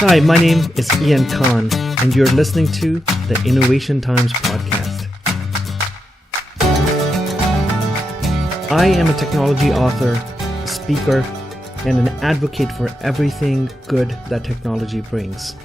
Hi, my name is Ian Khan, and you're listening to the Innovation Times podcast. I am a technology author, speaker, and an advocate for everything good that technology brings.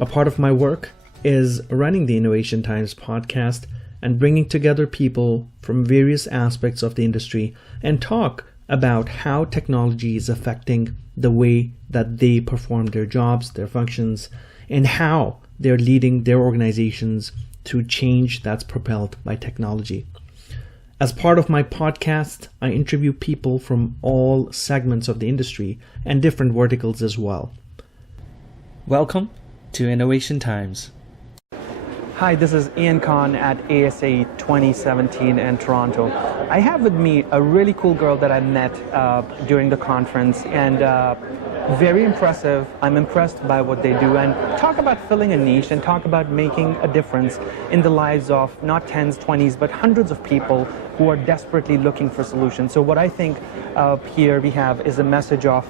A part of my work is running the Innovation Times podcast and bringing together people from various aspects of the industry and talk about how technology is affecting the way that they perform their jobs, their functions, and how they're leading their organizations through change that's propelled by technology. As part of my podcast, I interview people from all segments of the industry and different verticals as well. Welcome to Innovation Times. Hi, this is Ian Khan at ASA 2017 in Toronto. I have with me a really cool girl that I met during the conference, and very impressive. I'm impressed by what they do, and talk about filling a niche and talk about making a difference in the lives of not tens, 20s, but hundreds of people who are desperately looking for solutions. So what I think here we have is a message of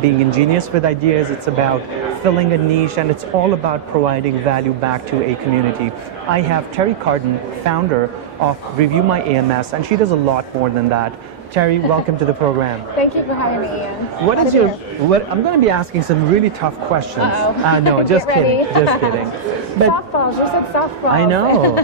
being ingenious with ideas. It's about filling a niche, and it's all about providing value back to a community. I have Teri Carden, founder of ReviewmyAMS, and she does a lot more than that. Teri, welcome to the program. Thank you for having me, Ian. I'm going to be asking some really tough questions. No, just kidding. Just kidding. But, softballs, you said softballs. I know.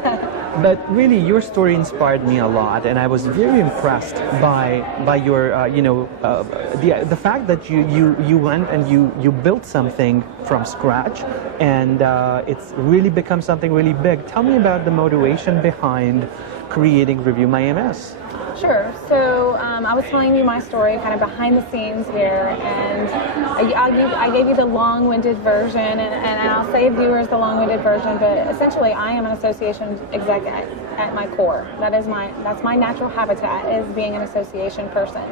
But really, your story inspired me a lot, and I was very impressed by your, the fact that you went and you built something from scratch, and it's really become something really big. Tell me about the motivation behind creating ReviewmyAMS. Sure. So I was telling you my story kind of behind the scenes here, and I gave you the long-winded version, and I'll save viewers the long-winded version, but essentially I am an association exec at my core. That's my natural habitat, is being an association person.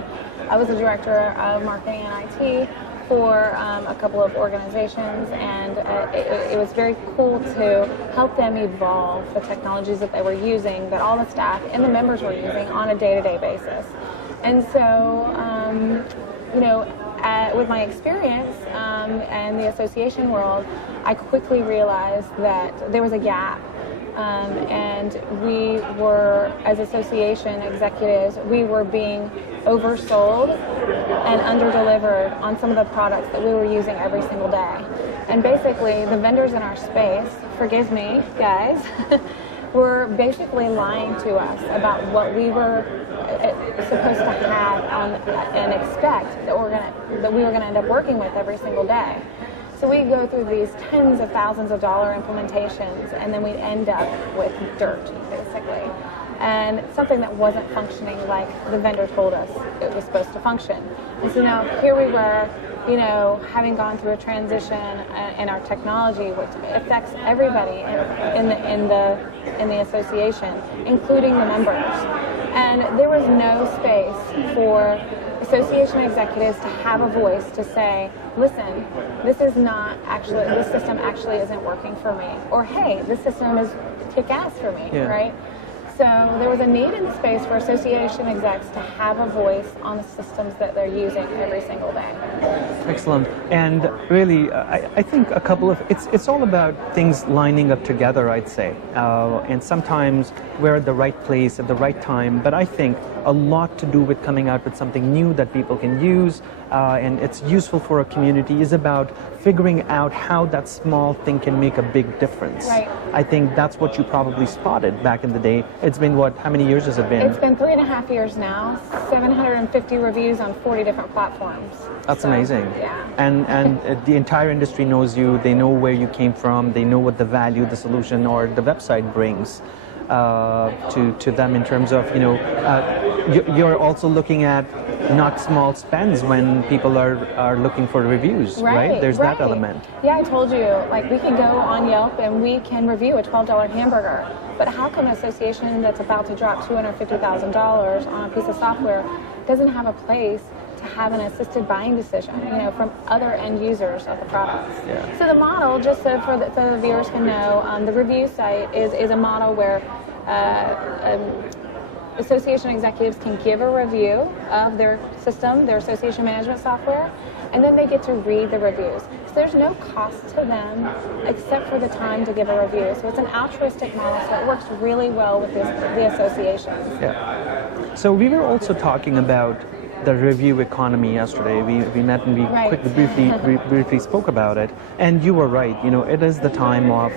I was a director of marketing and IT for a couple of organizations, and it was very cool to help them evolve the technologies that they were using, that all the staff and the members were using on a day-to-day basis. And so, with my experience and the association world, I quickly realized that there was a gap. And we were, as association executives, we were being oversold and under-delivered on some of the products that we were using every single day. And basically, the vendors in our space, forgive me, guys, were basically lying to us about what we were supposed to have and expect that we were going to end up working with every single day. So we go through these tens of thousands of dollar implementations, and then we end up with dirt, basically. And something that wasn't functioning like the vendor told us it was supposed to function. And so now here we were, having gone through a transition in our technology, which affects everybody in the association, including the members. And there was no space for association executives to have a voice to say, listen, this system actually isn't working for me, or hey, this system is kick-ass for me, right? So there was a need in the space for association execs to have a voice on the systems that they're using every single day. Excellent. And really, I think it's all about things lining up together, I'd say. And sometimes we're at the right place at the right time, but I think a lot to do with coming out with something new that people can use, and it's useful for a community, is about figuring out how that small thing can make a big difference. Right. I think that's what you probably spotted back in the day. It's been how many years has it been? It's been 3.5 years now, 750 reviews on 40 different platforms. That's amazing. Yeah. And the entire industry knows you, they know where you came from, they know what the value, the solution, or the website brings to them in terms of, you're also looking at not small spends when people are looking for reviews, right? There's that element. Yeah, I told you, we can go on Yelp and we can review a $12 hamburger, but how come an association that's about to drop $250,000 on a piece of software doesn't have a place to have an assisted buying decision, from other end users of the products? Yeah. So the model, just so the viewers can know, the review site is a model where association executives can give a review of their system, their association management software, and then they get to read the reviews. So there's no cost to them except for the time to give a review. So it's an altruistic model, so it works really well with the associations. Yeah. So we were also talking about the review economy yesterday. We met and we briefly spoke about it. And you were right. You know, it is the time of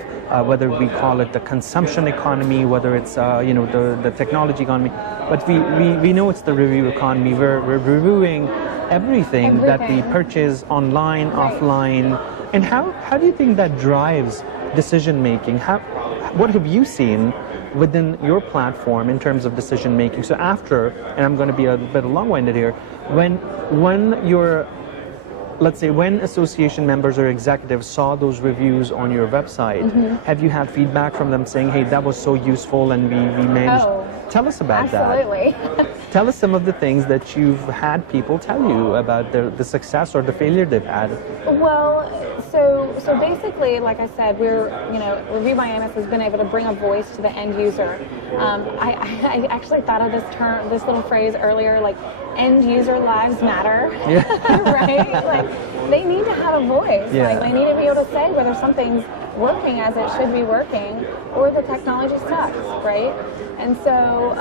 whether we call it the consumption economy, whether it's the technology economy, but we know it's the review economy. We're reviewing everything that we purchase online, offline. And how do you think that drives decision making? What have you seen within your platform in terms of decision making? So after, and I'm going to be a bit long-winded here, when you're, let's say, when association members or executives saw those reviews on your website, have you had feedback from them saying, hey, that was so useful and we managed? Tell us about absolutely. that. Tell us some of the things that you've had people tell you about the success or the failure they've had. Well, so basically, like I said, ReviewmyAMS has been able to bring a voice to the end user. I actually thought of this little phrase earlier, like end user lives matter, right? Like they need to have a voice. Like they need to be able to say whether something's working as it should be working or the technology sucks, right? And so,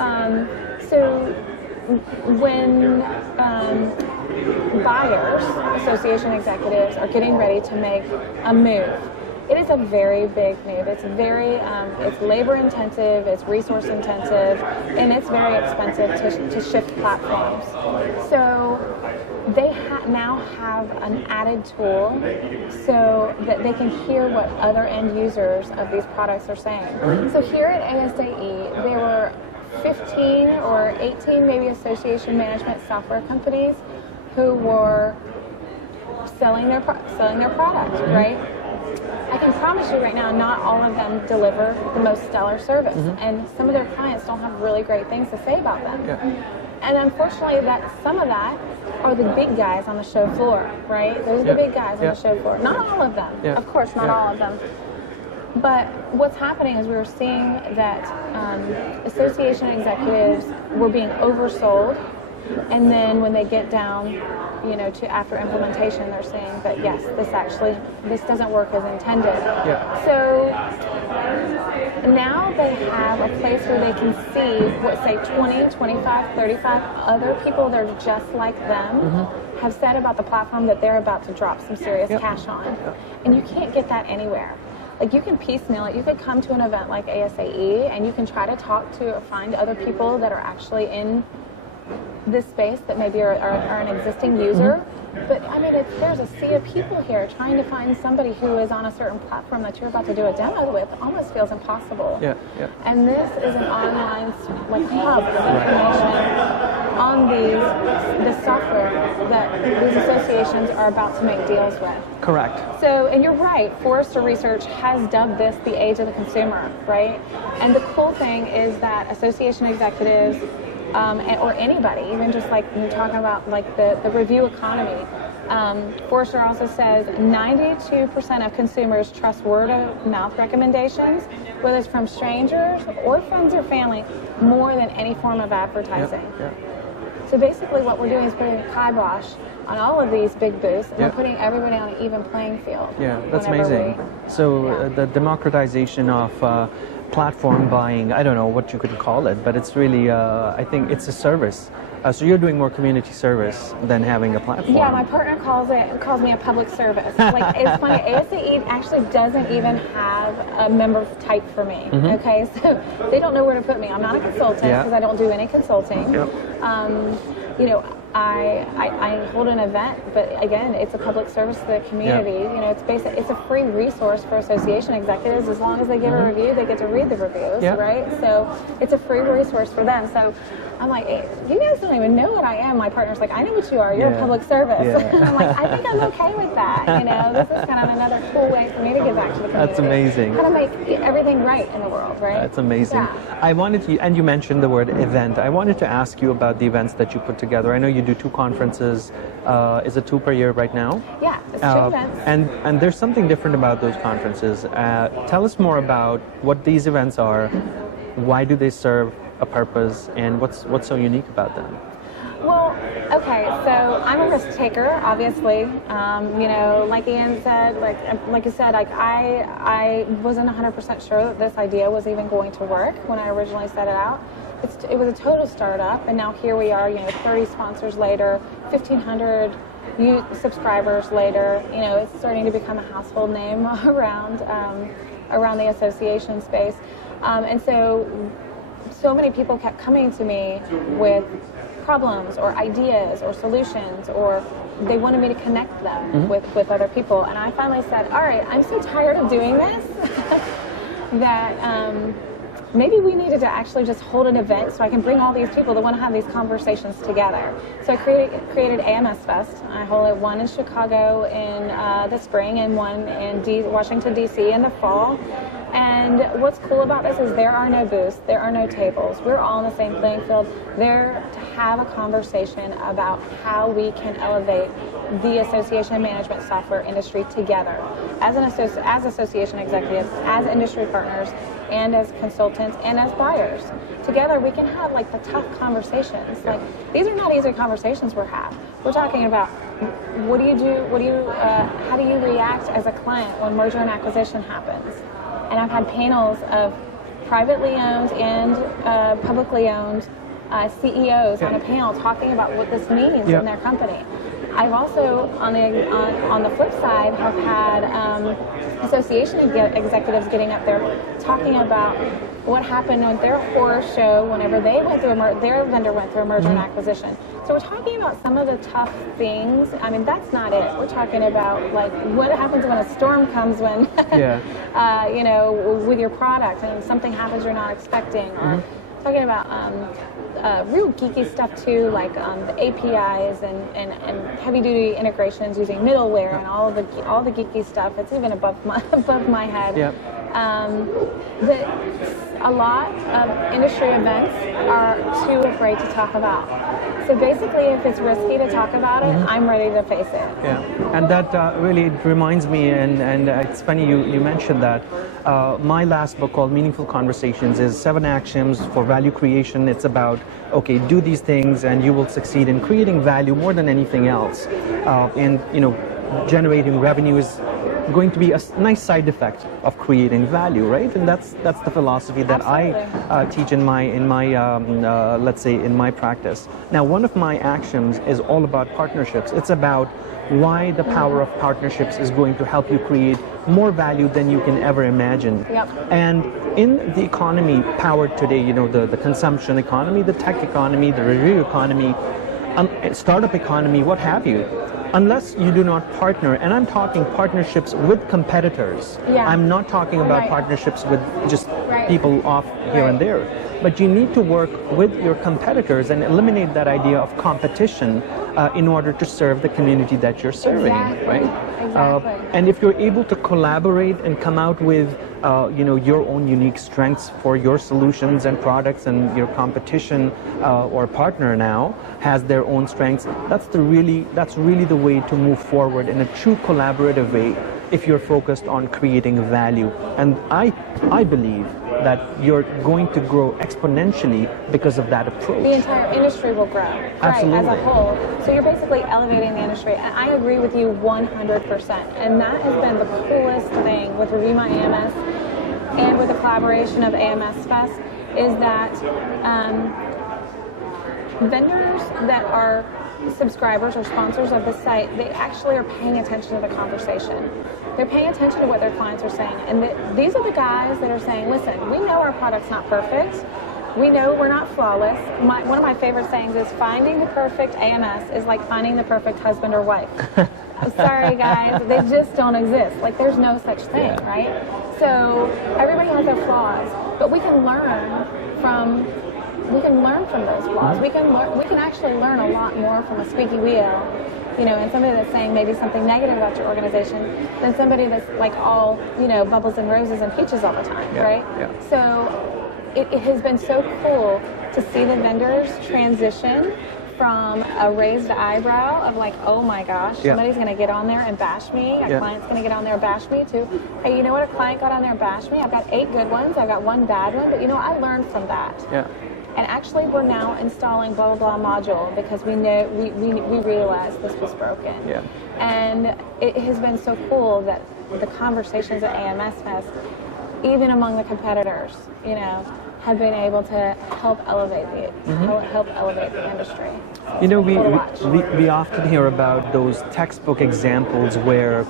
when buyers, association executives, are getting ready to make a move, it is a very big move. It's it's labor intensive, it's resource intensive, and it's very expensive to shift platforms. So they now have an added tool so that they can hear what other end users of these products are saying. So here at ASAE, there were 15 or 18 maybe association management software companies who were selling their product, right? I can promise you right now, not all of them deliver the most stellar service, and some of their clients don't have really great things to say about them. And unfortunately, some of that are the big guys on the show floor, right? Those are the big guys on the show floor. Not all of them, of course, not all of them. But what's happening is we were seeing that association executives were being oversold, and then when they get down, to after implementation, they're saying that yes, this doesn't work as intended. So now they have a place where they can see what, say, 20, 25, 35 other people that are just like them have said about the platform that they're about to drop some serious cash on. And you can't get that anywhere. Like, you can piecemeal it. You could come to an event like ASAE and you can try to find other people that are actually in this space that maybe are an existing user. But I mean, there's a sea of people here. Trying to find somebody who is on a certain platform that you're about to do a demo with almost feels impossible. And this is an online hub of information on the software that these associations are about to make deals with. Correct. So, and you're right, Forrester Research has dubbed this the age of the consumer, right? And the cool thing is that association executives, or anybody, even just like you're talking about like the review economy. Forrester also says 92% of consumers trust word of mouth recommendations, whether it's from strangers or friends or family, more than any form of advertising. So basically what we're doing is putting a kibosh on all of these big booths, and we're putting everybody on an even playing field. That's amazing. So the democratization of platform buying, I don't know what you could call it, but it's really, I think it's a service. So you're doing more community service than having a platform. Yeah, my partner calls me a public service. Like, it's funny, ASAE actually doesn't even have a member type for me. Okay, so they don't know where to put me. I'm not a consultant because I don't do any consulting. I hold an event, but again, it's a public service to the community. It's a free resource for association executives. As long as they give a review, they get to read the reviews, right? So it's a free resource for them. So I'm like, hey, you guys don't even know what I am. My partner's like, I know what you are. You're a public service. I'm like, I think I'm okay with that. This is kind of another cool way for me to give back to the community. That's amazing. How to make everything right in the world, right? That's amazing. I wanted to, and you mentioned the word event. I wanted to ask you about the events that you put together. I know you do 2 conferences. Is it 2 per year right now? Yeah, it's 2 events. And there's something different about those conferences. Tell us more about what these events are. Why do they serve a purpose, and what's so unique about them? Well, okay, so I'm a risk taker, obviously. You know, like Ian said, like you said, like I wasn't 100% sure that this idea was even going to work when I originally set it out. It was a total startup, and now here we are, you know, 30 sponsors later, 1,500 subscribers later. You know, it's starting to become a household name around the association space, and so many people kept coming to me with problems or ideas or solutions, or they wanted me to connect them with other people. And I finally said, all right, I'm so tired of doing this that maybe we needed to actually just hold an event so I can bring all these people that want to have these conversations together. So I created AMS Fest. I hold it one in Chicago in the spring and one in Washington, D.C. in the fall. And what's cool about this is there are no booths, there are no tables. We're all in the same playing field. There to have a conversation about how we can elevate the association management software industry together as association executives, as industry partners, and as consultants, and as buyers. Together we can have like the tough conversations. Like, these are not easy conversations we're talking about what do you do, how do you react as a client when merger and acquisition happens? And I've had panels of privately owned and publicly owned CEOs on a panel talking about what this means in their company. I've also, on the flip side, have had association executives getting up there talking about what happened with their horror show whenever they went through their vendor went through a merger and acquisition. So we're talking about some of the tough things. I mean, that's not it. We're talking about like what happens when a storm comes when, you know, with your product and something happens you're not expecting, or talking about real geeky stuff too, like the APIs and heavy-duty integrations using middleware and all the geeky stuff. It's even above my head. A lot of industry events are too afraid to talk about. So basically, if it's risky to talk about it, I'm ready to face it. Yeah, and that really reminds me, and it's funny you mentioned that. My last book called Meaningful Conversations is 7 actions for value creation. It's about, okay, do these things and you will succeed in creating value more than anything else. And, you know, generating revenue is going to be a nice side effect of creating value, right? And that's the philosophy that I teach in my let's say in my practice. Now, one of my actions is all about partnerships. It's about why the power of partnerships is going to help you create more value than you can ever imagine. And in the economy powered today, you know, the consumption economy, the tech economy, the review economy, startup economy, what have you, unless you do not partner, and I'm talking partnerships with competitors. I'm not talking about partnerships with just people off here and there. But you need to work with your competitors and eliminate that idea of competition in order to serve the community that you're serving, right? And if you're able to collaborate and come out with you know, your own unique strengths for your solutions and products, and your competition or partner now has their own strengths, that's really the way to move forward in a true collaborative way if you're focused on creating value. And I believe that you're going to grow exponentially because of that approach. The entire industry will grow, right, as a whole. So you're basically elevating the industry. And I agree with you 100%. And that has been the coolest thing with ReviewmyAMS and with the collaboration of AMS Fest, is that vendors that are subscribers or sponsors of the site, they actually are paying attention to the conversation. They're paying attention to what their clients are saying. And these are the guys that are saying, listen, we know our product's not perfect. We know we're not flawless. One of my favorite sayings is finding the perfect AMS is like finding the perfect husband or wife. I'm sorry, guys, they just don't exist. Like, there's no such thing, right? So everybody has their flaws, but we can learn from those flaws. We can actually learn a lot more from a squeaky wheel, you know, and somebody that's saying maybe something negative about your organization than somebody that's like all, you know, bubbles and roses and peaches all the time, right? So it has been so cool to see the vendors transition from a raised eyebrow of like, oh my gosh, somebody's going to get on there and bash me, a client's going to get on there and bash me, to, hey, you know what, a client got on there and bashed me, I've got 8 good ones, I've got 1 bad one, but you know, I learned from that. And actually, we're now installing blah blah blah module because we know we realized this was broken. Yeah. And it has been so cool that the conversations at AMS Fest, even among the competitors, you know, have been able to help elevate the industry. You know, Cool we often hear about those textbook examples where,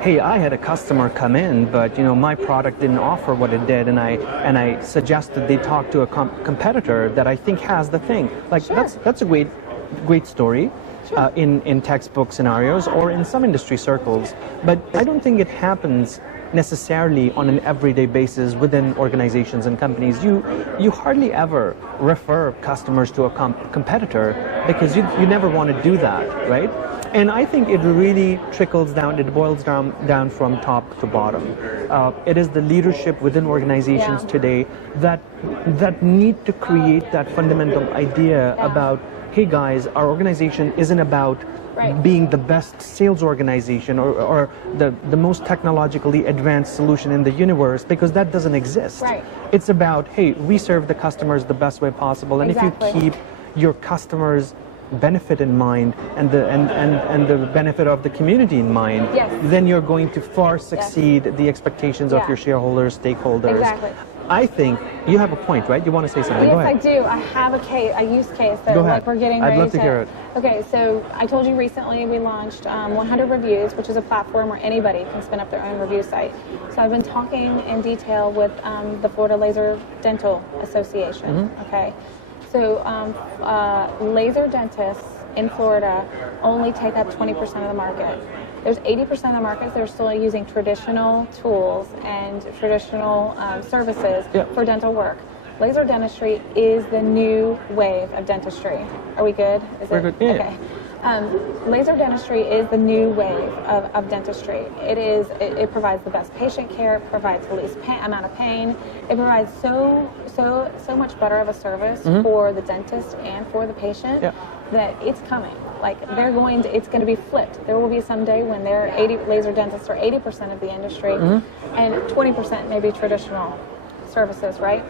hey, I had a customer come in, but you know my product didn't offer what it did, and I suggested they talk to a competitor that I think has the thing. Like Sure. that's a great story. Sure. In textbook scenarios or in some industry circles, but I don't think it happens necessarily on an everyday basis within organizations and companies. You hardly ever refer customers to a competitor because you never want to do that, right? And I think it really trickles down, it boils down from top to bottom. It is the leadership within organizations today that need to create that fundamental idea about, hey guys, our organization isn't about being the best sales organization or the most technologically advanced solution in the universe, because that doesn't exist. Right. It's about, hey, we serve the customers the best way possible, and Exactly. if you keep your customers' benefit in mind and the benefit of the community in mind, Yes. then you're going to far succeed the expectations of your shareholders, stakeholders. Exactly. I think you have a point, right? You want to say something? Go Yes, I ahead. do. I have a use case that Go ahead. like we're getting ready I'd love to hear it. Okay, so I told you recently we launched 100 Reviews, which is a platform where anybody can spin up their own review site. So I've been talking in detail with the Florida Laser Dental Association. Okay, so laser dentists in Florida only take up 20% of the market. There's 80% of the markets that are still using traditional tools and traditional services for dental work. Laser dentistry is the new wave of dentistry. Are we good? We're good. Yeah. Okay. Laser dentistry is the new wave of dentistry. It provides the best patient care, it provides the least amount of pain, it provides so much better of a service for the dentist and for the patient that it's coming. Like it's going to be flipped. There will be some day when there are 80 laser dentists or 80% of the industry, and 20% may be traditional services, right?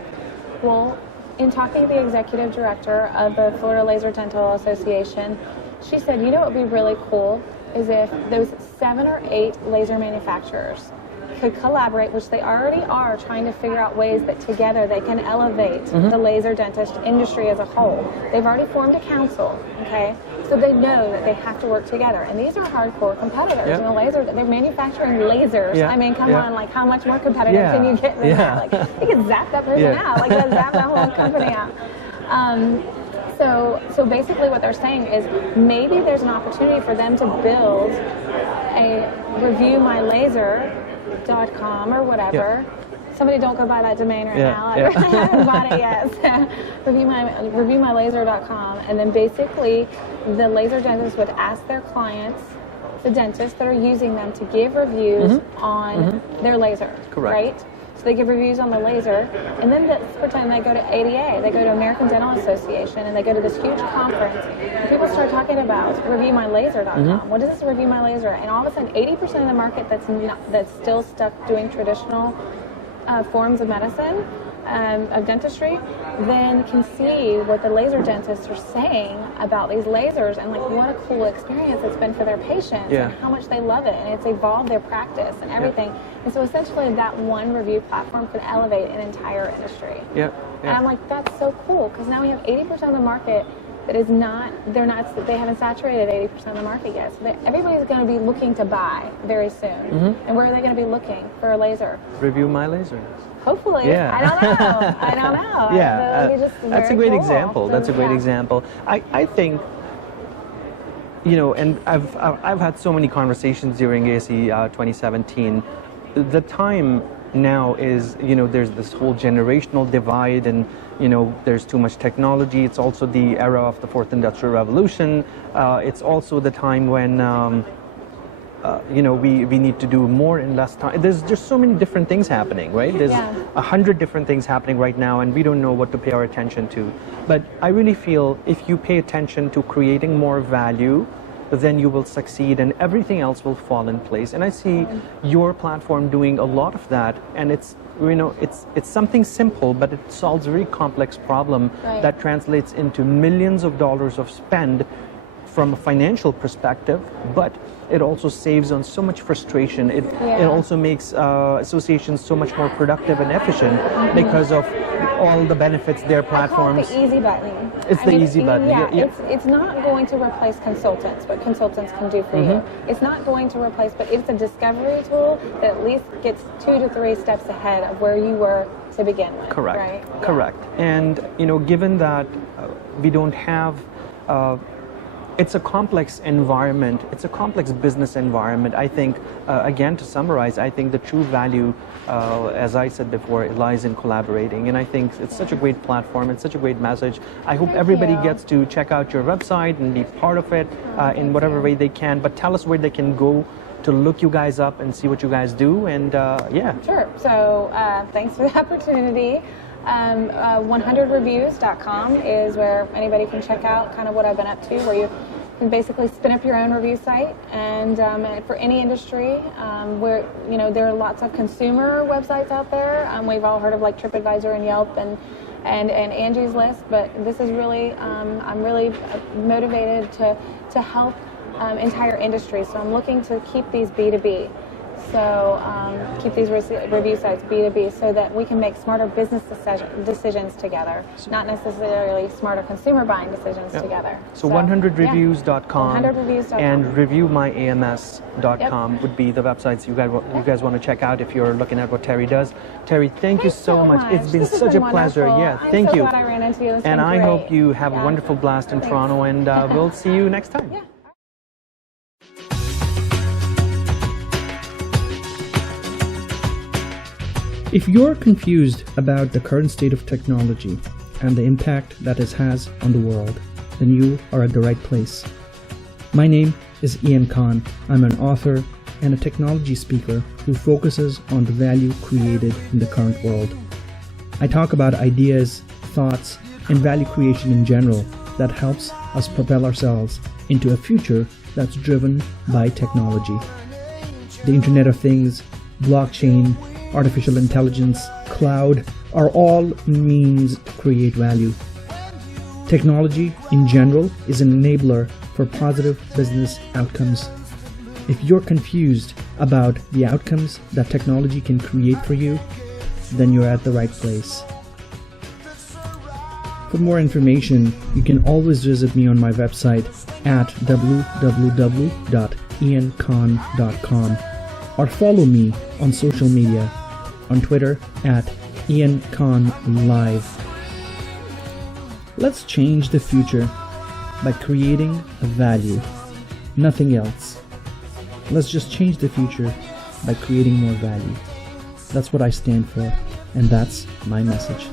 Well, in talking to the executive director of the Florida Laser Dental Association, she said, you know what would be really cool is if those 7 or 8 laser manufacturers could collaborate, which they already are, trying to figure out ways that together they can elevate the laser dentist industry as a whole. They've already formed a council, okay? So they know that they have to work together. And these are hardcore competitors. Yeah. You know, they're manufacturing lasers. Yeah. I mean, come Yeah. on, like how much more competitive can you get than that? Like, you can zap that person out. Like, let's zap that whole company out. So basically what they're saying is maybe there's an opportunity for them to build a ReviewmyLaser.com or whatever. Somebody don't go buy that domain right now. I haven't bought it yet. ReviewmyLaser.com, and then basically the laser dentists would ask their clients, the dentists that are using them, to give reviews on their laser. Correct. Right? So they give reviews on the laser, and then let's pretend they go to ADA, they go to American Dental Association, and they go to this huge conference, and people start talking about ReviewmyLaser.com. What is this Review My Laser? And all of a sudden, 80% of the market that's still stuck doing traditional forms of medicine, of dentistry, then can see what the laser dentists are saying about these lasers and like what a cool experience it's been for their patients and how much they love it, and it's evolved their practice and everything. And so essentially that one review platform could elevate an entire industry. And I'm like, that's so cool, because now we have 80% of the market that is they haven't saturated 80% of the market yet. So everybody's going to be looking to buy very soon. And where are they going to be looking for a laser? Review My Laser. Hopefully. I don't know. I don't know. That's a great example. That's a great example. I think, you know, and I've had so many conversations during ASE 2017. The time now is, you know, there's this whole generational divide, and you know, there's too much technology. It's also the era of the 4th Industrial Revolution. It's also the time when you know, we need to do more in less time. There's just so many different things happening, right? There's 100 different things happening right now, and we don't know what to pay our attention to. But I really feel if you pay attention to creating more value, then you will succeed and everything else will fall in place. And I see your platform doing a lot of that, and it's something simple, but it solves a very complex problem that translates into millions of dollars of spend from a financial perspective, but it also saves on so much frustration. It also makes associations so much more productive and efficient because of all the benefits their platforms. I call it the easy button. It's the easy button. Yeah, it's not going to replace consultants, what consultants can do for you. It's not going to replace, but it's a discovery tool that at least gets 2 to 3 steps ahead of where you were to begin with. Correct. Right? Correct. And given that we don't have it's a complex environment. It's a complex business environment. I think, again, to summarize, I think the true value, as I said before, it lies in collaborating. And I think it's such a great platform. It's such a great message. I hope everybody gets to check out your website and be part of it in whatever way they can. But tell us where they can go to look you guys up and see what you guys do. And yeah. Sure. So thanks for the opportunity. 100reviews.com is where anybody can check out kind of what I've been up to, where you can basically spin up your own review site, and for any industry, where there are lots of consumer websites out there. We've all heard of like TripAdvisor and Yelp and Angie's List, but this is really I'm really motivated to help entire industries. So I'm looking to keep these B2B. So keep these review sites B2B so that we can make smarter business decisions together, not necessarily smarter consumer buying decisions together. So 100reviews.com 100reviews.com and ReviewmyAMS.com would be the websites you guys want to check out if you're looking at what Teri does. Teri, thank you so much. It's been such a pleasure. Yeah, thank you. I'm so glad I ran into you. And I hope you have a wonderful blast in Toronto, and we'll see you next time. Yeah. If you're confused about the current state of technology and the impact that it has on the world, then you are at the right place. My name is Ian Khan. I'm an author and a technology speaker who focuses on the value created in the current world. I talk about ideas, thoughts, and value creation in general that helps us propel ourselves into a future that's driven by technology. The Internet of Things, blockchain, artificial intelligence, cloud are all means to create value. Technology in general is an enabler for positive business outcomes. If you're confused about the outcomes that technology can create for you, then you're at the right place. For more information, you can always visit me on my website at www.iankhan.com or follow me on social media. On Twitter at Ian Khan Live. Let's change the future by creating a value, nothing else. Let's just change the future by creating more value. That's what I stand for, and that's my message.